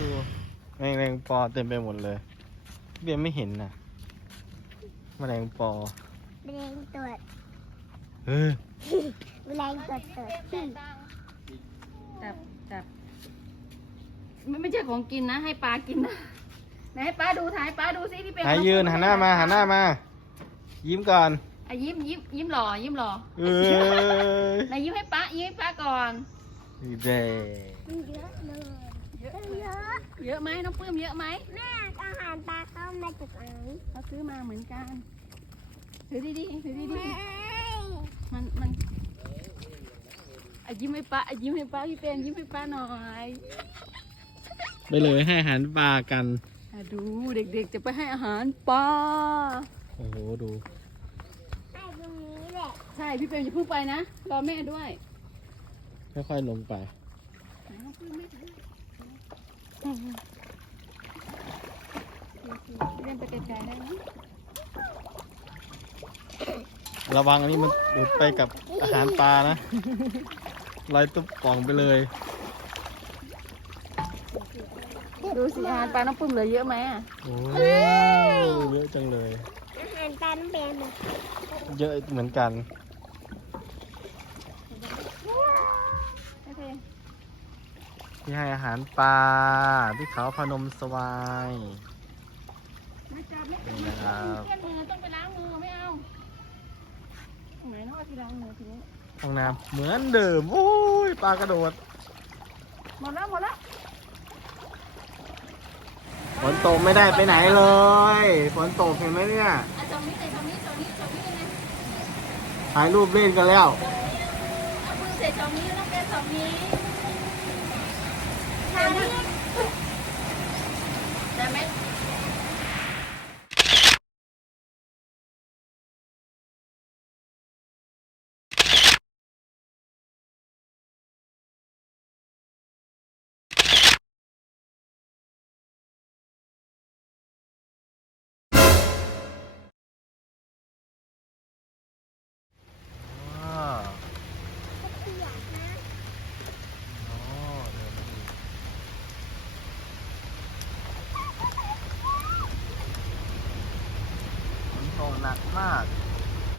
ดูแมลงปอเต็มไปหมดเลยเบียร์ไม่เห็นน่ะแมลงปอแมลงตัวเออแมลงตัวจับไม่ใช่ของกินนะให้ปลากินนะไหนให้ปลาดูถ่ายปลาดูสิพี่เป็นยืนหันหน้ามายิ้มก่อนยิ้มหล่อเออไหนยิ้มให้ปลาก่อนเด้เยอะเลยเยอะไหมน้องปื้มเยอะไหมแม่อาหารปลาเข้ามาจากไหนเขาซื้อมาเหมือนกันถือดีมันยิ้มให้ปลาพี่เป็นยิ้มให้ปลาหน่อยไปเลยให้อาหารปลากันดูเด็กๆจะไปให้อาหารปลาโอ้โหดูให้ตรงนี้แหละใช่พี่เป็นอย่าเพิ่งไปนะรอแม่ด้วยค่อยๆลงไปเล่นไปไกลๆได้ไหมระวังอันนี้มันหลุดไปกับอาหารปลานะลอยตุ๊บป่องไปเลยดูสิอาหารปลาน้องปุ้มเหลือเยอะไหมอ่ะโอ้เยอะจังเลยอาหารปลาน้ำแดงเยอะเหมือนกันที่ให้อาหารปลาที่เขาพนมสวายนี่นะครับต้องไปล้างมือไม่เอาไหนน้องที่ล้างมือทีนี้ห้องน้ำเหมือนเดิมโอ้ยปลากระโดดหมดแล้วฝนตกไม่ได้ไปไหนเลยฝนตกเห็นไหมเนี่ยจองนี้ยังไงถ่ายรูปเล่นกันแล้วเอามือใส่จองนี้ต้องเป็นจองนี้ได้ไหมหนักมาก